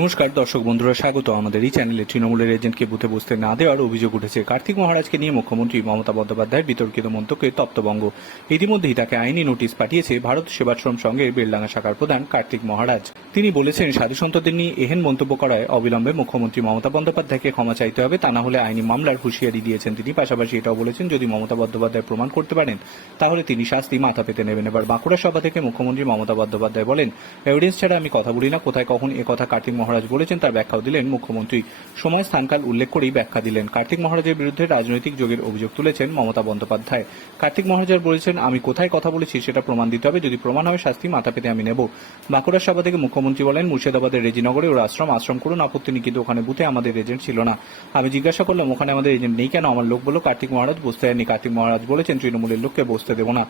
নমস্কার, দর্শক বন্ধুরা, স্বাগত। আমাদের এই চ্যানেলে তৃণমূলের এজেন্টকে বুথে বসতে না দেওয়ার অভিযোগ উঠেছে। কার্তিক মহারাজকে নিয়ে মুখ্যমন্ত্রী মমতা বন্দ্যোপাধ্যায়ের বিতর্কিত মন্তব্যে তপ্তবঙ্গ। ইতিমধ্যেই তাকে আইনি নোটিশ পাঠিয়েছে ভারত সেবাশ্রম সংঘের বেলডাঙ্গা শাখার প্রধান কার্তিক মহারাজ। তিনি বলেছেন সাধু সন্তদের নিয়ে এহেন মন্তব্য করায় অবিলম্বে মুখ্যমন্ত্রী মমতা বন্দ্যোপাধ্যায়কে ক্ষমা চাইতে হবে। তা না হলে আইনি মামলার হুঁশিয়ারি দিয়েছেন তিনি। পাশাপাশি এটাও বলেছেন, যদি মমতা বন্দ্যোপাধ্যায় প্রমাণ করতে পারেন, তাহলে তিনি শাস্তি মাথা পেতে নেবেন। এবার বাঁকুড়া সভা থেকে মুখ্যমন্ত্রী মমতা বন্দ্যোপাধ্যায় বলেন এভিডেন্স ছাড়া আমি কথা বলি না। কোথায় কখন এ কথা কার্তিক মহারাজ বলেছেন, তার ব্যাখ্যাও দিলেন মুখ্যমন্ত্রী। সময় স্থানকাল উল্লেখ করেই ব্যাখ্যা দিলেন। কার্তিক মহারাজের বিরুদ্ধে রাজনৈতিক যোগের অভিযোগ তুলেছেন মমতা বন্দ্যোপাধ্যায়। কার্তিক মহারাজ বলেছেন, আমি কোথায় কথা বলেছি সেটা প্রমাণ দিতে হবে। যদি প্রমাণ হয়, শাস্তি মাথা পেতে আমি নেব। বাঁকুড়া সভা থেকে মুখ্যমন্ত্রী বলেন, মুর্শিদাবাদের রেজিনগরে ওর আশ্রম আশ্রম করুন, আপত্তি নেই, কিন্তু ওখানে বুথে আমাদের এজেন্ট ছিল না। আমি জিজ্ঞাসা করলাম, ওখানে আমাদের এজেন্ট নেই কেন? আমার লোক বলল, কার্তিক মহারাজ বসতে দেয়নি। কার্তিক মহারাজ বলেছেন, তৃণমূলের লোককে বসতে দেবো না।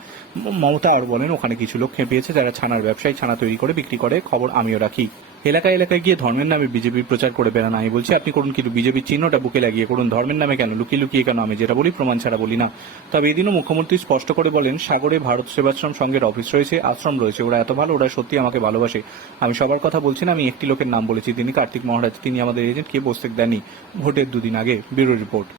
মমতা আর বলেন, ওখানে কিছু লোক খেপিয়েছে, যারা ছানার ব্যবসায়ী, ছানা তৈরি করে, বিক্রি করে, খবর আমিও রাখি। এলাকায় এলাকায় গিয়ে ধর্মের নামে বিজেপির প্রচার করে বেড়ান, আমি বলছি, আপনি করুন কিন্তু বিজেপির চিহ্নটা বুকে লাগিয়ে করুন। ধর্মের নামে কেন? লুকিয়ে লুকিয়ে কেন? আমি যেটা বলি, প্রমাণ ছাড়া বলি না। তবে এদিনও মুখ্যমন্ত্রী স্পষ্ট করে বলেন, সাগরে ভারত সেবাশ্রম সংঘের অফিস রয়েছে, আশ্রম রয়েছে, ওরা এত ভালো, ওরা সত্যি আমাকে ভালোবাসে। আমি সবার কথা বলছি না, আমি একটি লোকের নাম বলেছি, তিনি কার্তিক মহারাজ, তিনি আমাদের এজেন্টকে বসতে দেননি। ভোটের দুদিন আগে, ব্যুরো রিপোর্ট।